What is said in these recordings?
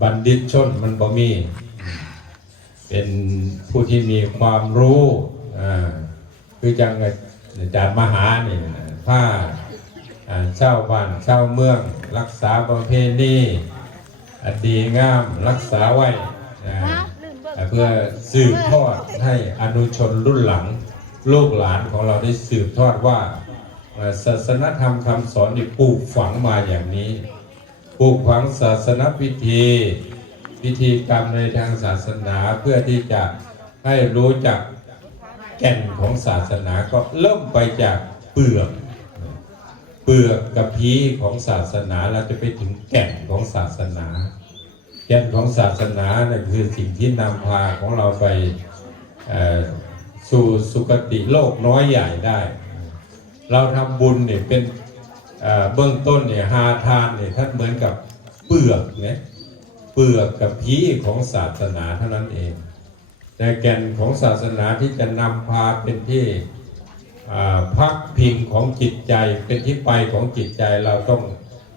บัณฑิตชนมันบ่มี เป็นผู้ที่มีความรู้คือจังอาจารย์มหาเนี่นะผ้าอ่าเช่าบ้านเช่าเมือง รักษาประเพณีอดีงามรักษาไว้เพื่อสืบทอดให้อนุชนรุ่นหลัง ลูกหลานของเราได้สืบทอดว่าศาสนธรรมคำสอนที่ปลูกฝังมาอย่างนี้ ปลูกฝังศาสนพิธี พิธีกรรมในทางศาสนาเพื่อที่จะให้รู้จักแก่นของศาสนาก็เริ่มไปจากเปลือกเปลือกกับพีของศาสนาเราจะไปถึงแก่นของศาสนา แก่นของศาสนาเนี่ยคือสิ่งที่นำพาของเราไปสู่สุคติโลกน้อยใหญ่ได้ เราทำบุญเนี่ยเป็น เบื้องต้นเนี่ยหาทานเนี่ยท่านเหมือนกับเปลือกเนี่ยเปลือกกับพีของศาสนาเท่านั้นเอง แต่แก่นของศาสนาที่จะนำพาเป็นที่พักพิงของจิตใจเป็นที่ไปของจิตใจเราต้อง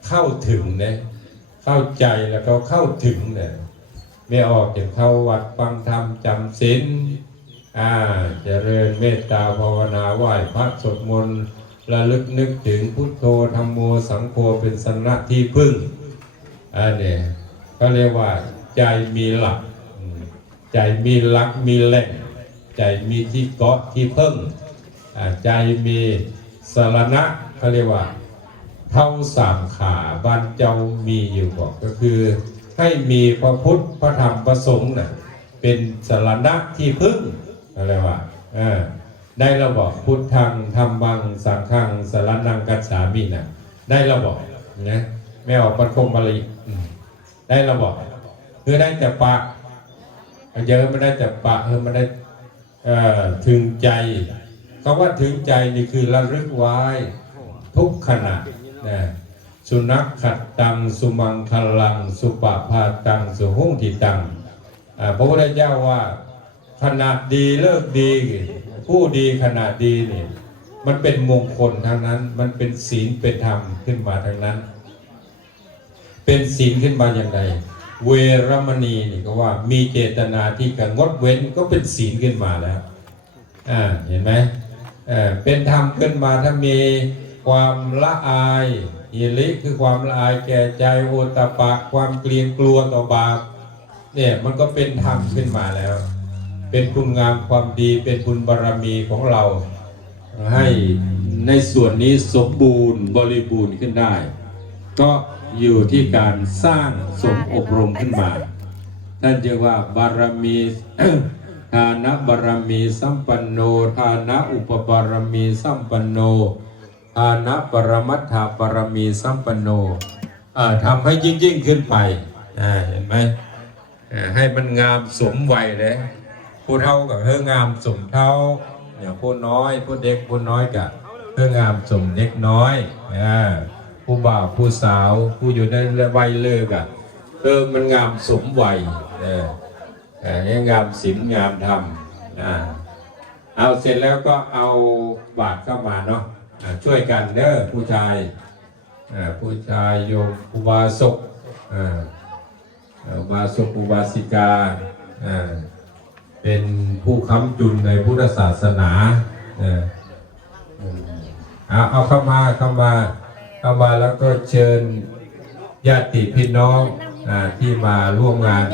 เข้าถึงเนี่ยเข้าใจแล้วก็เข้าถึงเนี่ยไม่ออกจากเข้าวัดฟังธรรมจำศีลอ่าเจริญเมตตาภาวนาไหว้พระสวดมนต์ ระลึกนึกถึงพุทโธธรรมโมสังโฆเป็นสนะที่พึ่งอันนี่ยก็เรียกว่าใจมีหลัก ใจมีหลักมีแหล่ง ใจมีที่เกาะที่พึ่งใจมีสรณะเขาเรียกว่า เท่าสามขาบ้านเจ้ามีอยู่บอกก็คือให้มีพระพุทธพระธรรมพระสงฆ์นะเป็นสารณะที่พึ่งอะไรวะเออ ได้เราบอกพุทธังธรรมังสังฆังสารนังกัจฉามินะได้เราบอกนะไม่ออกปัดคมอะไรได้เราบอกคือได้แต่ปากเยอะไม่ได้แต่ปากเออมันได้ถึงใจคำว่าถึงใจนี่คือระลึกไว้ทุกขณะนะสุนัขขัดตัง สุมังคลัง สุปะพาตัง สุหุ่งทิตังพระพุทธเจ้าว่าขณะดีเลิกดี ผู้ดีขณะดีนี่มันเป็นมงคลทั้งนั้น มันเป็นศีลเป็นธรรมขึ้นมาทั้งนั้น เป็นศีลขึ้นมาอย่างไรเวรมณีนี่ก็ว่ามีเจตนาที่จะงดเว้นก็เป็นศีลขึ้นมาแล้วอ่าเห็นไหมเอ่อเป็นธรรมขึ้นมาถ้ามีความละอายฮิริคือความละอายแก่ใจโอตะปะ ความเกลียงกลัวต่อบาปเนี่ยมันก็เป็นธรรมขึ้นมาแล้ว เป็นคุณงามความดีเป็นบุญบารรมีของเรา ให้ในส่วนนี้สมบูรณ์บริบูรณ์ขึ้นได้ ก็อยู่ที่การสร้างสมอบรมขึ้นมา ท่านจึงว่าบารมีทานะบารมีสัมปันโนทานะอุปบารมีสัมปันโนทานะปรมัตถาบารมีสัมปันโนอ่าทำให้ยิ่งยิ่งขึ้นไปเห็นไหมให้มันงามสมวัยเลย ผู้เท่ากับเพื่องามสมเท่าอย่างผู้น้อยผู้เด็กผู้น้อยกับเพื่องามสมเด็กน้อยอ่าผู้บ่าวผู้สาวผู้อยู่ในวัยเลิกอะเออมันงามสมวัยเอออ่านี่งามศิลงามธรรมอ่าเอาเสร็จแล้วก็เอาบาตรเข้ามาเนาะช่วยกันเด้อผู้ชายผู้ชายโยมอุบาสกอุบาสกอุบาสิกาอ่า เป็นผู้ค้ำจุนในพุทธศาสนาเอออืมเอาเอาเข้ามาเข้ามาเข้ามาแล้วก็เชิญญาติพี่น้องอ่าที่มาร่วมงาน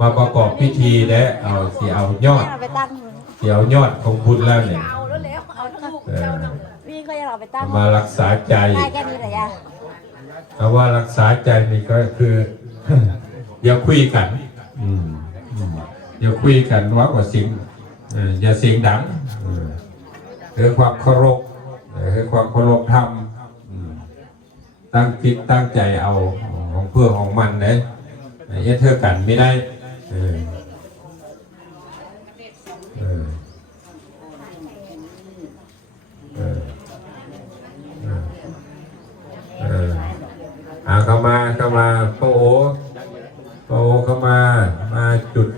มาประกอบพิธีและเอาเสีเอายอดเสีเอายอดของบุญแล้วเนี่ยมารักษาใจแค่นี้แหละยะคำว่ารักษาใจนี่ก็คืออย่าคุยกัน อืม อย่าคุยกันว่ากว่าเสิ่งอย่าเสียงดังเออคือความเคารพเออคือความเคารพธรรมตั้งคิดตั้งใจเอาของเพื่อของมันนะเอ็ดเธอกันไม่ได้เออเออเอออาเข้ามาเข้ามาพระโอโอเข้ามามาจุด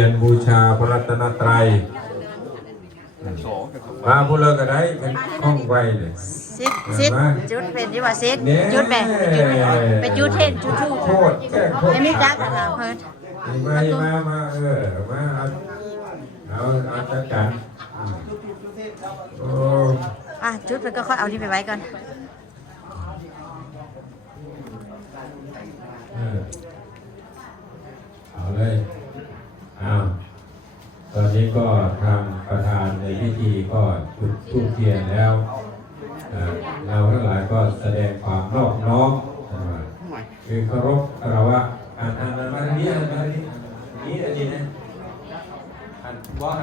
ยนบูชาพระรัตนตรัยมาพูดเลยก็ได้กันคล่องไวเลยสซิดซิดจุดเป็นที่ว่าซิดจุดแบ่งไปจุดไปจุดเทนจุดทูบโทษแก้โทษไอ้มิจักอะล่ะเพิ่นมามามาเออมาเอาเอาเอาจัดการอืมโอ้อะจุดเพิ่นก็ค่อยเอาที่ไปไว้ก่อนเออเอาเลย พิธีก็จุดธูปเทียนแล้วเราทั้งหลายก็แสดงความนอบน้อมคือเคารพ